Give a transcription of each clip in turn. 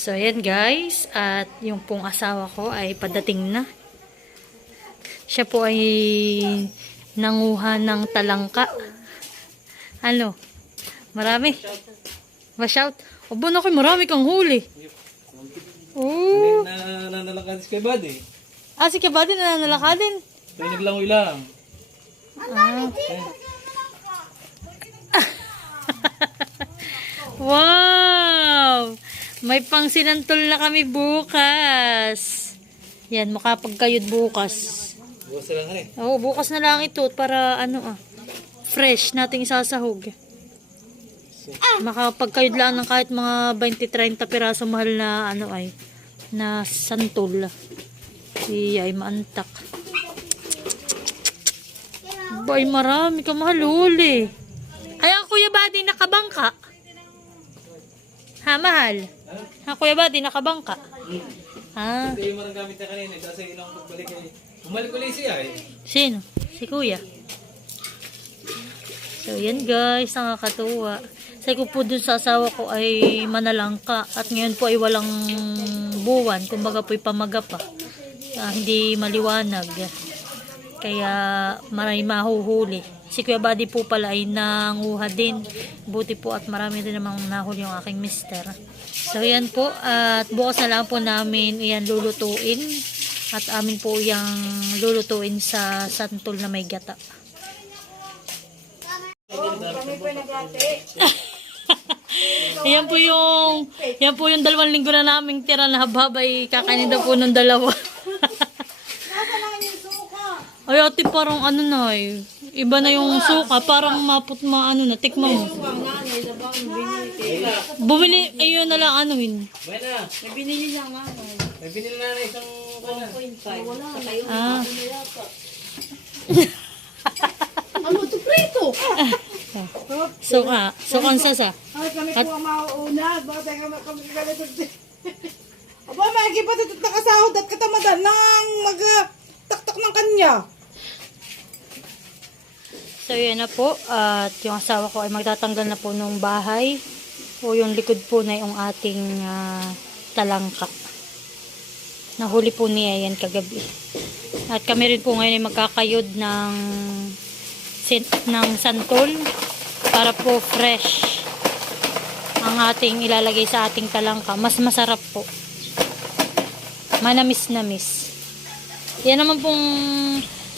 So, ayan guys. At yung pong asawa ko ay padating na. Siya po ay nanguha ng talangka. Ano? Marami? Ma-shout? Aba na kayo, marami kang huli. Oh. Nananalakad si Kebad eh. Ah, si Kabady nananalakadin. Tayo naglangoy lang. Ah. Wow! May pang sinantol na kami bukas. Yan, makapagkayod bukas. Bukas na lang eh. Oo, bukas na lang ito para fresh nating isasahog. Makapagkayod lang ng kahit mga 20-30 piraso mahal na na santol. Ay maantak. Bay, marami ka mahal huli. Ay, ang Kuya Buddy nakabangka. Ha, mahal? Ha, Kuya Buddy nakabangka. Ha? Hindi mo nang gamit na kanina. Kasi ilang pagbalik eh. Bumalik ulit siya eh. Sino? Si Kuya. So, yan guys, nakakatuwa. Sabi ko po dun sa asawa ko ay manalangka. At ngayon po ay walang buwan. Kumbaga po'y pamaga pa. Hindi maliwanag. Kaya marami mahuhuli. Si Kuya Buddy po pala ay nanguha din. Buti po at marami din namang nahuli yung aking mister. So yan po. At bukas na lang po namin yan lulutuin. At amin po yung lulutuin sa santol na may gata. Yan po yung 2 linggo na naming tira na hababay kakainin daw po ng 2. Ay ate, parang na eh. Iba na yung suka, parang tikma mo. Bumili, ayun na lang Buena. May binili lang nga. May binili na na isang 1.5. Wala. Kayo Ah. na yata. Ano ito prito? Sukang sasa. Ay, kami po ang mauuna. Bakit kami ganito? Aba, maigi pa ito nakasahod at katamadan ng mag-taktak ng kanya. So yan na po. At yung asawa ko ay magtatanggal na po ng bahay. O yung likod po na yung ating talangka. Nahuli po niya yan kagabi. At kami rin po ngayon ay magkakayod ng santol para po fresh ang ating ilalagay sa ating talangka. Mas masarap po. Manamis-namis. Yan naman pong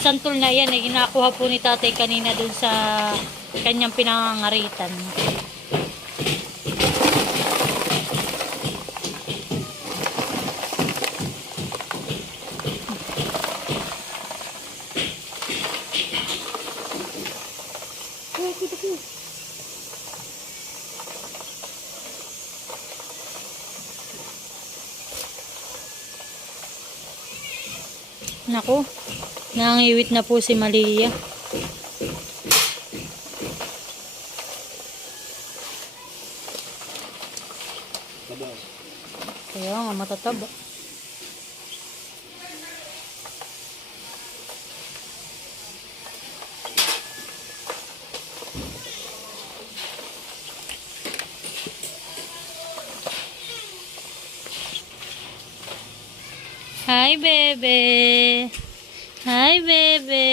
santol na yan eh, ginakuha po ni tatay kanina dun sa kanyang pinangangaritan. Naku, nangiwit na po si Malia. Kaya nga matataba. Hi, bebe. Hi, bebe.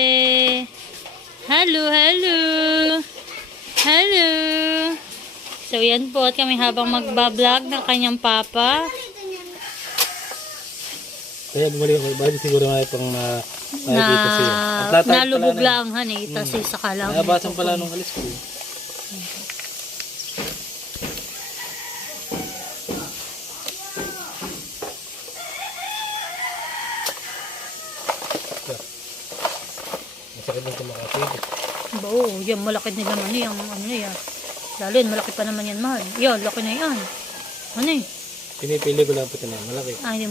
Hello, hello. Hello. So, yan po. At kami habang magbablog ng kanyang papa. Kaya bumalik ako. Bakit siguro nga itong nakikita siya. Nalubog lang, honey. Tapos saka lang. Nabasan pala nung alis ko. Masakit lang tumakasig. Oo, yan malaki na naman yan. Yan. Lalo yan, malaki pa naman yan, mahal. Yan, laki na yan. Ano eh? Pinipili ko lang po ito na malaki. Hindi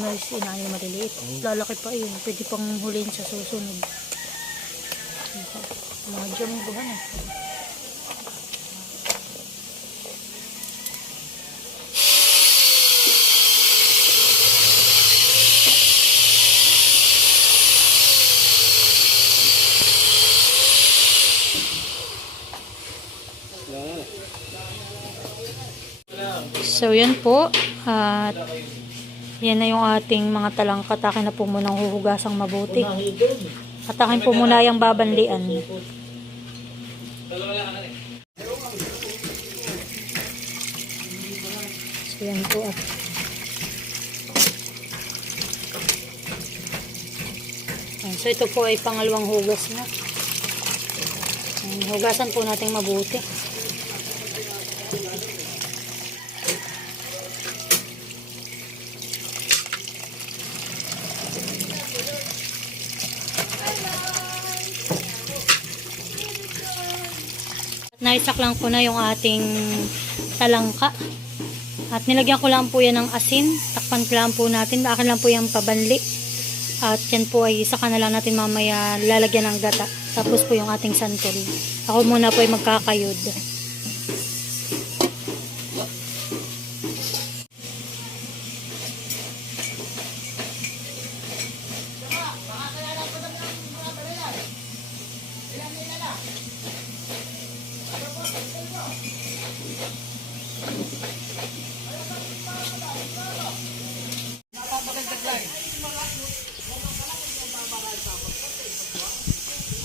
maliliit. Lalaki pa yun. Pwede pang huliin sa susunod. Mga dyan ang buhan eh. So, yan po. At yan na yung ating mga talangka. Akin na po munang huhugasang mabuti. At akin po muna yung babanlian. So yan po at yan. So ito po ay pangalawang hugas na. Yan, hugasan po natin mabuti. Naisak lang ko na yung ating talangka. At nilagyan ko lang po yan ng asin. Takpan ko lang po natin. Akin lang po yung pabanli. At yan po ay saka na lang natin mamaya lalagyan ng gata. Tapos po yung ating santol. Ako muna po ay magkakayod.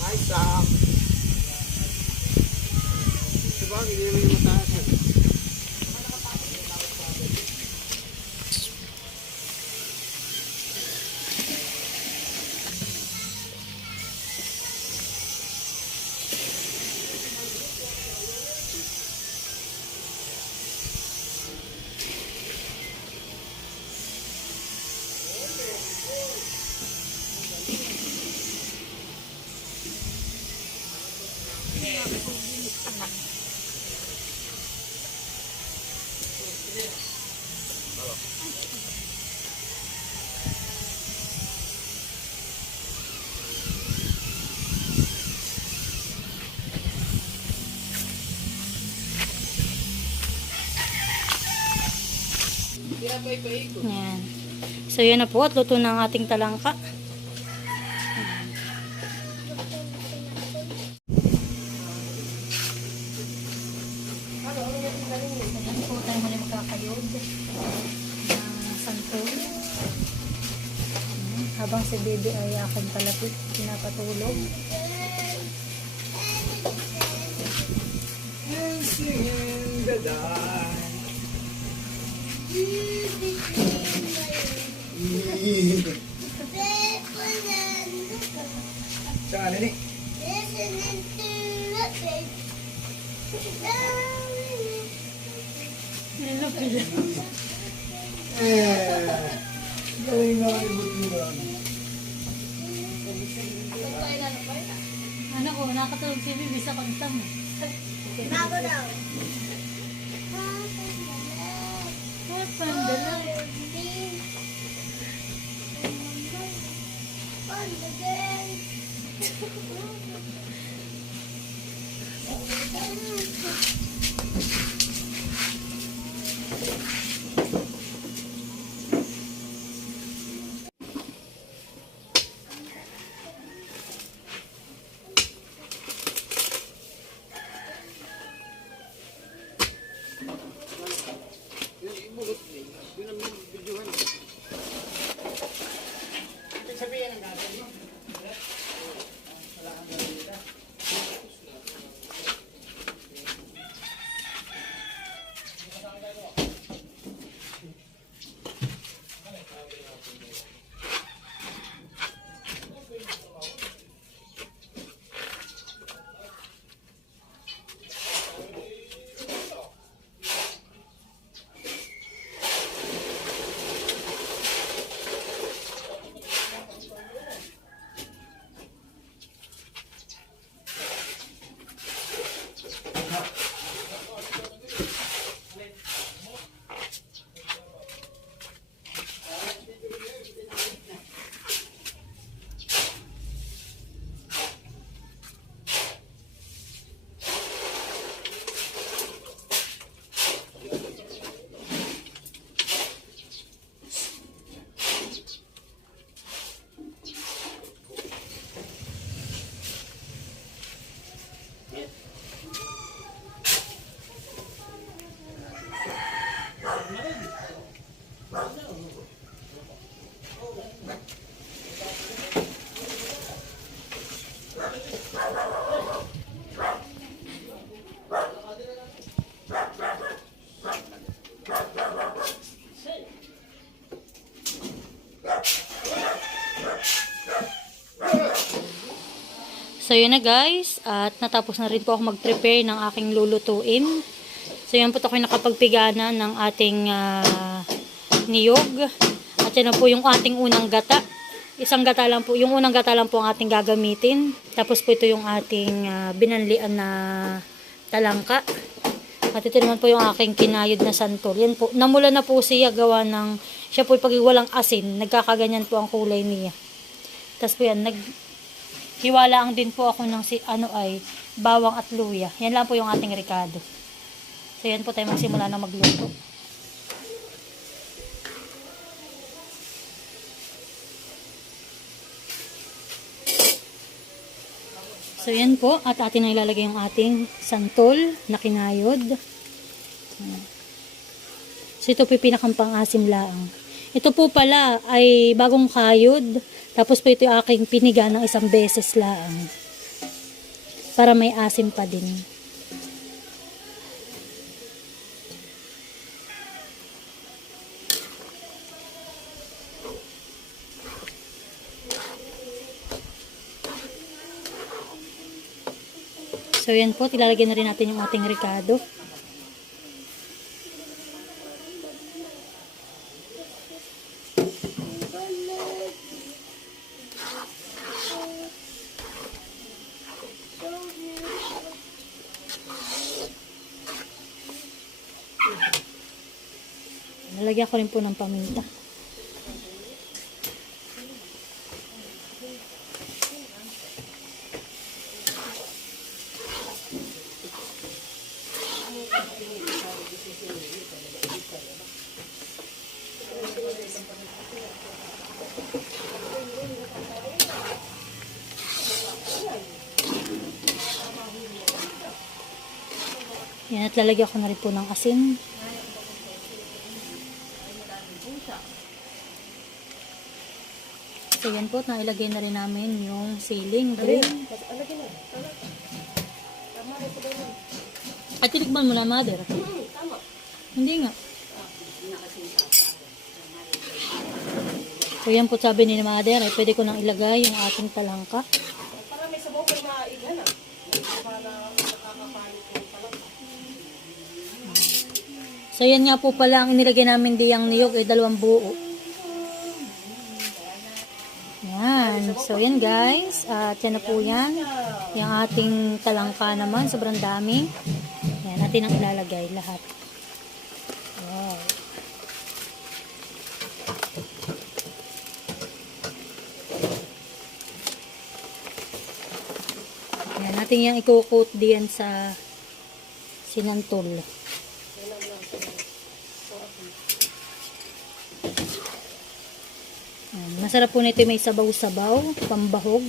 Ay, Sam. Diba, hindi naman yung mataas. Yan. So yan na po at luto na ang ating talangka. Ayan po tayo muli magkakayod ng santol. Habang si baby ay aking palapit, pinapatulog. Saan, Nini? Galing na ibut mo lang. Ano ko, nakatulog si baby sa kanta mo. Bago daw. Pandala. So yun na guys, at natapos na rin po ako mag-prepare ng aking lulutuin. So yan po ako nakapagpigana ng ating niyog. At yan na po yung ating unang gata. Isang gata lang po, yung unang gata lang po ang ating gagamitin. Tapos po ito yung ating binanlian na talangka. At ito naman po yung aking kinayod na santol. Yan po, namula na po siya gawa ng, siya po pag walang asin, nagkakaganyan po ang kulay niya. Tapos po yan, hiwalaan din po ako ng bawang at luya. Yan lang po yung ating ricado. So yan po tayo magsimula na magluto. So yan po, at atin na ilalagay yung ating santol na kinayod. So ito po yung pinakang pang-asim laang. Ito po pala ay bagong kayod. Tapos po ito yung aking piniga ng isang beses laang. Para may asim pa din. So yan po, ilalagay na rin natin yung ating ricado. Nalagyan ko rin po ng paminta. Yan, at lalagyan ko na rin po ng asin. So yan po, nailagay na rin namin yung siling green. At tinikman mo na, mother. Hindi nga. So yan po, sabi ni mother, ay pwede ko nang ilagay yung ating talangka. Para may sabaw pa maigan ah. Para makakapalit yung talangka. So yan nga po pala ang inilagay namin diyang niyog ay 2 buo. Yan. So yan guys. At yan na po yan. Yung ating talangka naman. Sobrang dami. Yan. Natin ang ilalagay lahat. Wow. Yan. Natin yung i-coat diyan sa sinantol. Masarap po nito, may sabaw-sabaw, pambahog.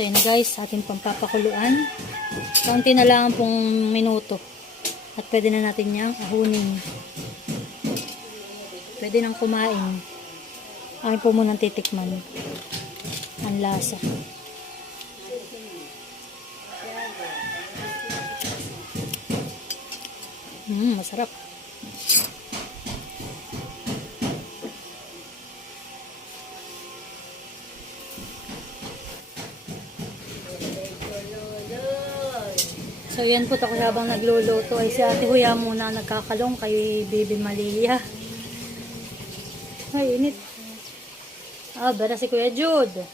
So yun guys, ating pampapakuluan. Kaunti na lang pong minuto. At pwede na natin niyang ahunin. Pwede nang kumain. Akin po munang titikman. Ang lasa. Masarap. So yan po, ako habang nagluluto ay si Ate Huya muna nagkakalong kay Baby Malia. Ay, init. Bara si Kuya Jude.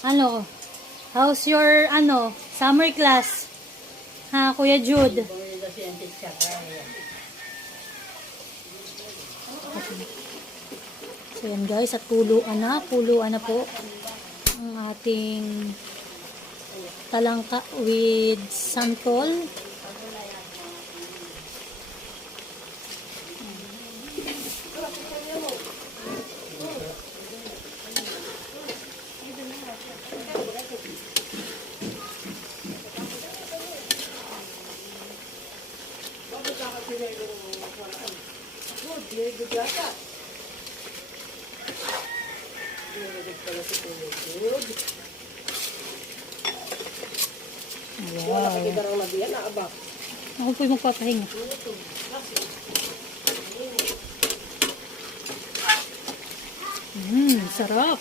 Ano? How's your summer class? Ha, Kuya Jude? So yan guys, at kuluan na po ang ating talangka with santol. Wow. Ako po'y magpapahinga. Sarap.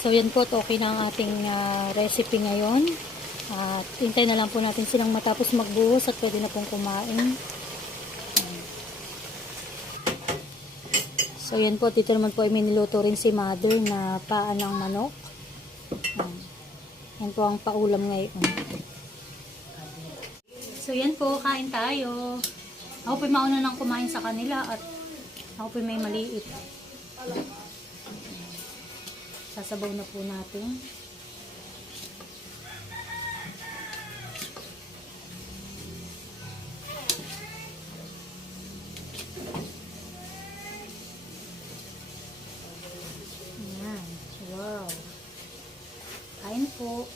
So yan po, okay na ang ating recipe ngayon. At hintay na lang po natin silang matapos magbuhos at pwede na pong kumain. So yan po, dito naman po ay miniluto rin si Mother na paa ng manok. Yan po ang paulam ngayon. So yan po, kain tayo. Ako po mauna nang kumain sa kanila at ako po may maliit. Sasabaw na po natin. Ayan. Wow. Kain po.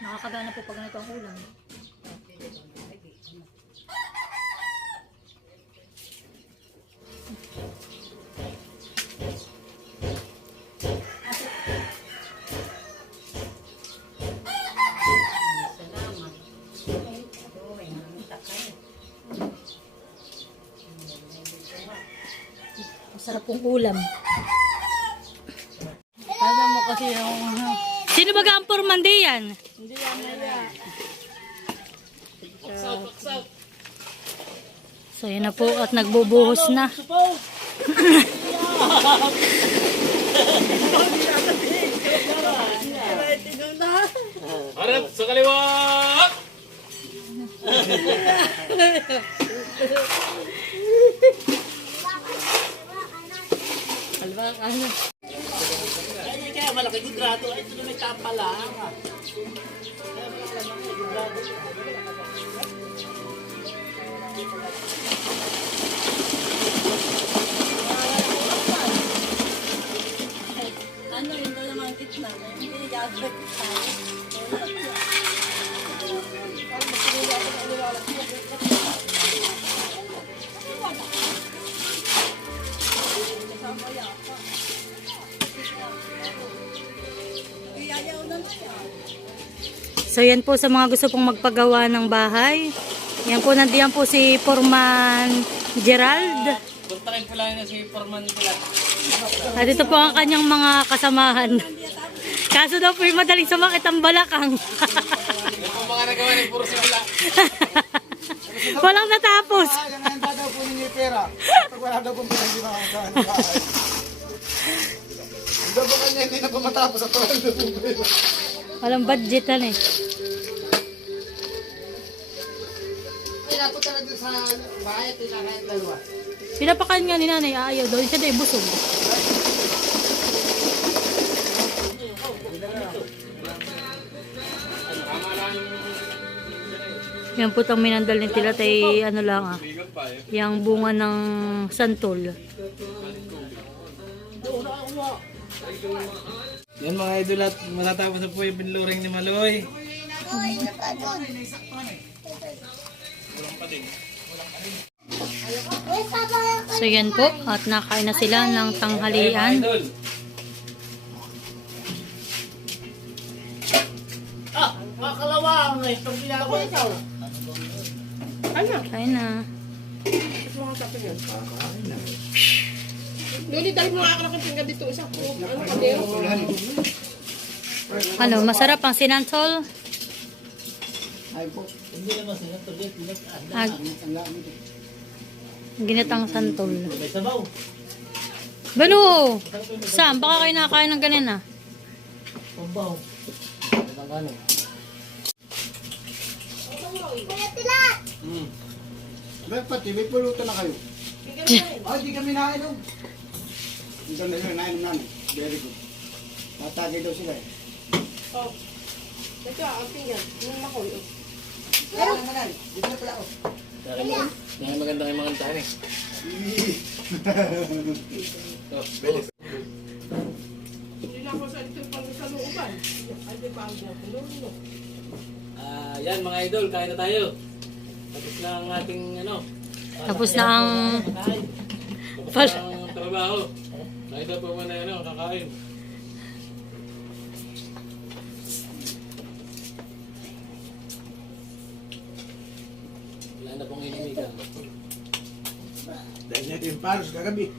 Nakakagana po pag ganito ang ulam. ulam. Alam mo kasi yung... Sino ba ang porman diyan? Hindi yan na yan. So yan na po at nagbubuhos na. Harap sa kaliwa! Kaya malaki gudrado, ito na may tapa lang. Ano yun na naman kitna? Hindi gagawin tayo. So yan po sa mga gusto pong magpagawa ng bahay. Yan po, nandiyan po si Foreman Gerald. Puntakin po lang na si Forman Pilat. At ito po ang kanyang mga kasamahan. Kaso daw po yung madaling sumakit ang balakang. Yung mga nagawa ni puro simula. Walang natapos. Gananda daw po ninyo yung pera. Pag wala daw pong pera, hindi makakasahan. Ang daw po kanya, hindi na po matapos at wala daw pong pera. Walang budgetan eh. Kaya po talaga sa bahay at kahit dalawa. Pinapakan nga ni nanay, ayaw daw. Siya daw busog. Yan po itong minandal ni Tilat ay ano lang yung bunga ng santol. Yan mga idol at matatapos na po yung binluring ni Maloy. So yan po, at nakain na sila ng tanghalian. Makalawang eh, itong ginagawa ito. Kain na. Luli, dahil mo nga ng tingga dito. Isa po. Ano kandero? Ano, masarap ang sinantol? Ay po. Hindi naman sila tuloy. Ginatang santol. May sabaw. Balo! Sam, baka kayo nakakain ng ganyan ah. Pambaw. Ano? Kuya Tilat! May pati, may pulutan na kayo. Ay, di kami nainom. Hindi kami nainom namin. Very good. Matagay daw sila eh. Oh. Ito, ang tinggan. Yung makoy. Pero, dito na pala ako. Yan maganda kayong mga tahan eh. Hindi na ako sa ito pang sa looban. Ay, di pa ang looban. Yan mga idol, kain na tayo. Tapos na ang ating ano. Tapos na ang... Tapos na ang trabaho. Kain na po muna ano, kakain. Wala na pong inimigan. Dahil natin yung paros kagabi.